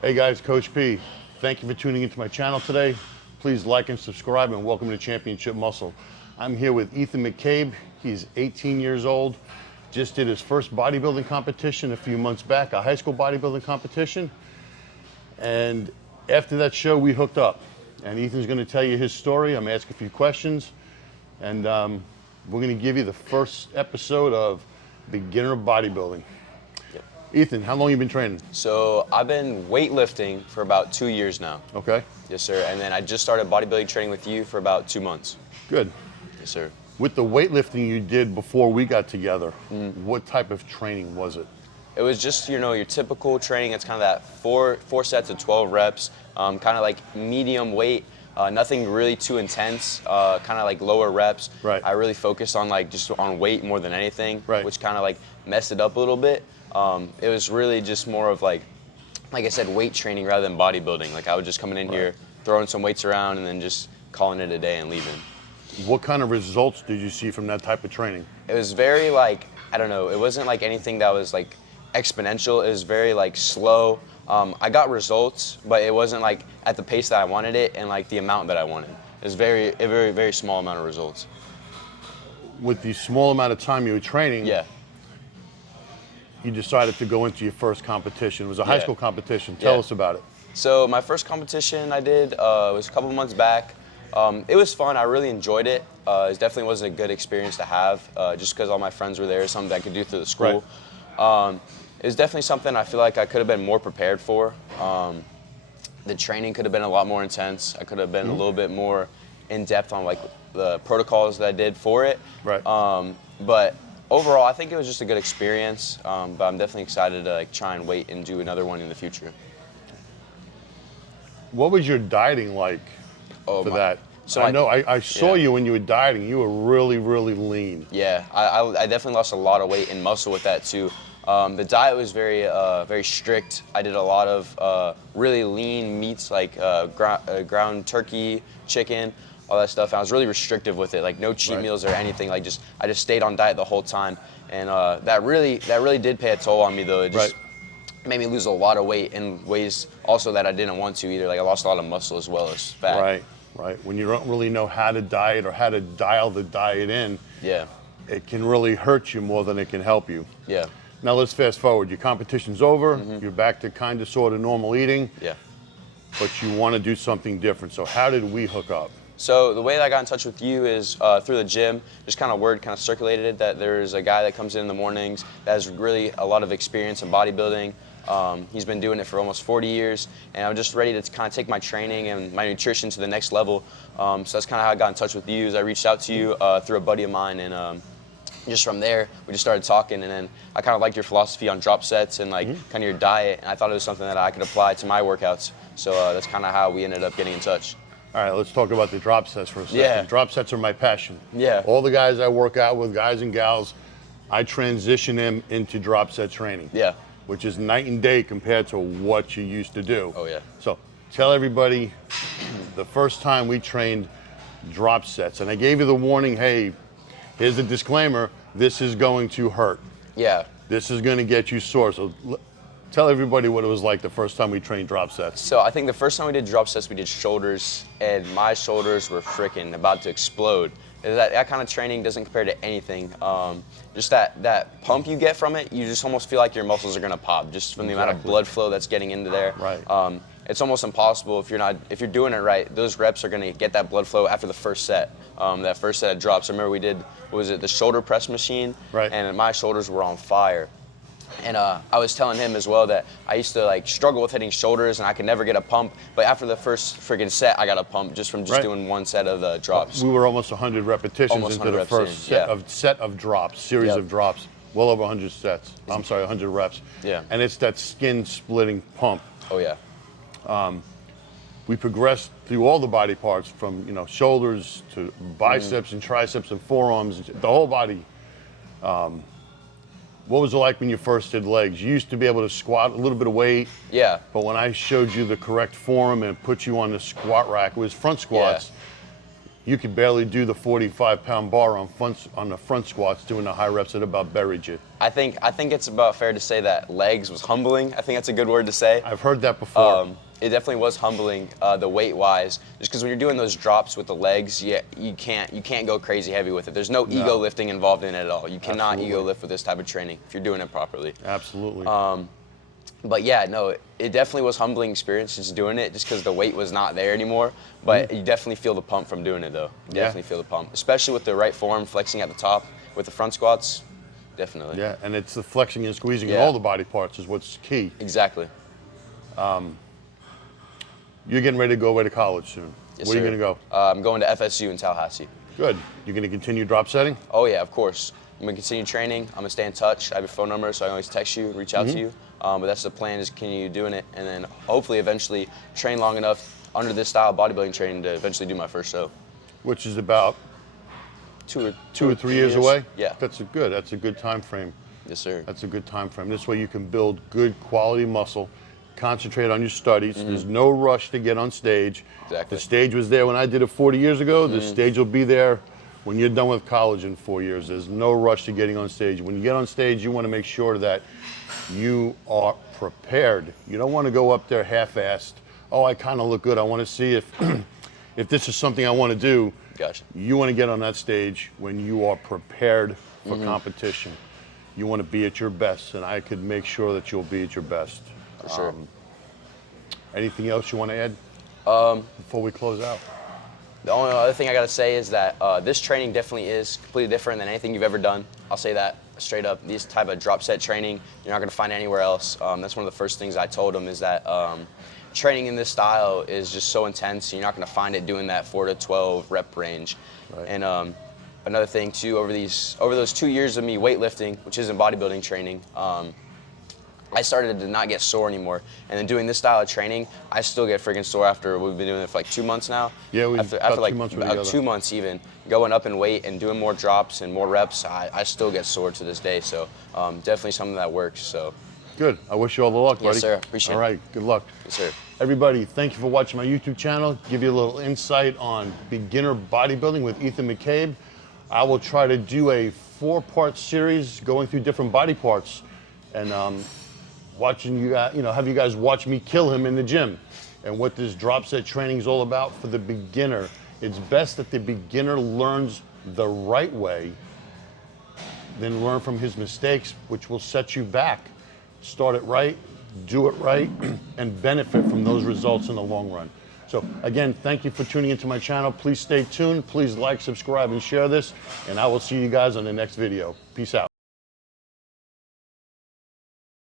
Hey guys, Coach P. Thank you for tuning into my channel today. Please like and subscribe, and welcome to Championship Muscle. I'm here with Ethan McCabe. He's 18 years old. Just did his first bodybuilding competition a few months back, a high school bodybuilding competition. And after that show, we hooked up. And Ethan's gonna tell you his story. I'm gonna ask a few questions. And we're gonna give you the first episode of Beginner Bodybuilding. Ethan, how long have you been training? So I've been weightlifting for about 2 years now. Okay. Yes, sir. And then I just started bodybuilding training with you for about 2 months. Good. Yes, sir. With the weightlifting you did before we got together, what type of training was it? It was just, your typical training. It's kind of that four sets of 12 reps, kind of like medium weight, nothing really too intense, kind of like lower reps. Right. I really focused on just on weight more than anything, right, which kind of like messed it up a little bit. It was really just more of like I said, weight training rather than bodybuilding. Like I was just coming in here, throwing some weights around and then just calling it a day and leaving. What kind of results did you see from that type of training? It was very I don't know, it wasn't like anything that was like exponential. It was very slow. I got results, but it wasn't like at the pace that I wanted it and like the amount that I wanted. It was a very, very small amount of results. With the small amount of time you were training, yeah, you decided to go into your first competition. It was a high school competition. Tell us about it. So my first competition I did was a couple months back. It was fun. I really enjoyed it. It definitely wasn't a good experience to have, just because all my friends were there, something I could do through the school. Right. It was definitely something I feel like I could have been more prepared for. The training could have been a lot more intense. I could have been a little bit more in depth on the protocols that I did for it. Right. But overall, I think it was just a good experience. But I'm definitely excited to try and wait and do another one in the future. What was your dieting like for that? So I know I saw you when you were dieting. You were really, really lean. Yeah, I definitely lost a lot of weight and muscle with that too. The diet was very strict. I did a lot of really lean meats like ground turkey, chicken, all that stuff. And I was really restrictive with it, like no cheat meals or anything. I just stayed on diet the whole time, and that really did pay a toll on me though. It just made me lose a lot of weight in ways also that I didn't want to either. Like I lost a lot of muscle as well as fat. Right. Right. When you don't really know how to diet or how to dial the diet in, it can really hurt you more than it can help you. Yeah. Now let's fast forward. Your competition's over. You're back to kind of sort of normal eating. Yeah. But you want to do something different. So how did we hook up? So the way that I got in touch with you is through the gym. Just word circulated that there's a guy that comes in the mornings that has really a lot of experience in bodybuilding. He's been doing it for almost 40 years, and I'm just ready to take my training and my nutrition to the next level. So that's how I got in touch with you. Is I reached out to you through a buddy of mine, and just from there we just started talking. And then I liked your philosophy on drop sets and your diet, and I thought it was something that I could apply to my workouts. So that's how we ended up getting in touch. All right, let's talk about the drop sets for a second. Yeah. Drop sets are my passion. Yeah. All the guys I work out with, guys and gals, I transition them into drop set training. Yeah. Which is night and day compared to what you used to do. Oh yeah. So tell everybody the first time we trained drop sets, and I gave you the warning, hey, here's the disclaimer, this is going to hurt. Yeah. This is going to get you sore. So tell everybody what it was like the first time we trained drop sets. So I think the first time we did drop sets, we did shoulders, and my shoulders were freaking about to explode. That kind of training doesn't compare to anything. Just that pump you get from it, you just almost feel like your muscles are gonna pop just from the amount of blood flow that's getting into there. Right. It's almost impossible if you're doing it right. Those reps are gonna get that blood flow after the first set. That first set of drops. I remember we did, what was it, the shoulder press machine? Right. And my shoulders were on fire. And I was telling him as well that I used to struggle with hitting shoulders and I could never get a pump. But after the first friggin' set, I got a pump just from doing one set of the drops. We were almost 100 repetitions almost into the first set of drops, series of drops, well over 100 sets. I'm sorry, 100 reps. Yeah. And it's that skin splitting pump. Oh yeah. We progressed through all the body parts from shoulders to biceps and triceps and forearms, the whole body. What was it like when you first did legs? You used to be able to squat a little bit of weight. Yeah. But when I showed you the correct form and put you on the squat rack, it was front squats. Yeah. You could barely do the 45-pound bar on the front squats, doing the high reps that about buried you. I think it's about fair to say that legs was humbling. I think that's a good word to say. I've heard that before. It definitely was humbling, the weight-wise, just because when you're doing those drops with the legs, you can't go crazy heavy with it. There's no ego lifting involved in it at all. You cannot ego lift with this type of training if you're doing it properly. Absolutely. But yeah, no, it definitely was humbling experience just doing it, just because the weight was not there anymore. But you definitely feel the pump from doing it, though. You definitely feel the pump, especially with the right form, flexing at the top with the front squats. Definitely. Yeah, and it's the flexing and squeezing in all the body parts is what's key. Exactly. You're getting ready to go away to college soon. Yes, Where are you sir. going to go? I'm going to FSU in Tallahassee. Good. You're going to continue drop setting? Oh yeah, of course. I'm gonna continue training. I'm gonna stay in touch. I have your phone number, so I can always text you, reach out to you. But that's the plan, is continue doing it, and then hopefully eventually train long enough under this style of bodybuilding training to eventually do my first show. Which is about Two or three years away? Yeah. That's a good time frame. Yes, sir. That's a good time frame. This way you can build good quality muscle, concentrate on your studies. There's no rush to get on stage. Exactly. The stage was there when I did it 40 years ago. The stage will be there when you're done with college in 4 years. There's no rush to getting on stage. When you get on stage, you want to make sure that you are prepared. You don't want to go up there half-assed. Oh, I kind of look good. I want to see if if this is something I want to do. Gotcha. You want to get on that stage when you are prepared for competition. You want to be at your best, and I could make sure that you'll be at your best. For sure. Anything else you want to add before we close out? The only other thing I gotta say is that this training definitely is completely different than anything you've ever done. I'll say that straight up. This type of drop set training, you're not gonna find anywhere else. That's one of the first things I told them, is that training in this style is just so intense. You're not gonna find it doing that 4 to 12 rep range. Right. And another thing too, over those 2 years of me weightlifting, which isn't bodybuilding training, I started to not get sore anymore. And then doing this style of training, I still get freaking sore after we've been doing it for like 2 months now. Yeah, after like 2 months about 2 months even, going up in weight and doing more drops and more reps, I still get sore to this day. So definitely something that works. So Good. I wish you all the luck, buddy. Yes, sir. Appreciate it. All right. Good luck. Yes, sir. Everybody, thank you for watching my YouTube channel. Give you a little insight on beginner bodybuilding with Ethan McCabe. I will try to do a 4-part series going through different body parts and watching you, have you guys watch me kill him in the gym and what this drop set training is all about for the beginner. It's best that the beginner learns the right way, then learn from his mistakes, which will set you back. Start it right, do it right, and benefit from those results in the long run. So again, thank you for tuning into my channel. Please stay tuned. Please like, subscribe, and share this. And I will see you guys on the next video. Peace out.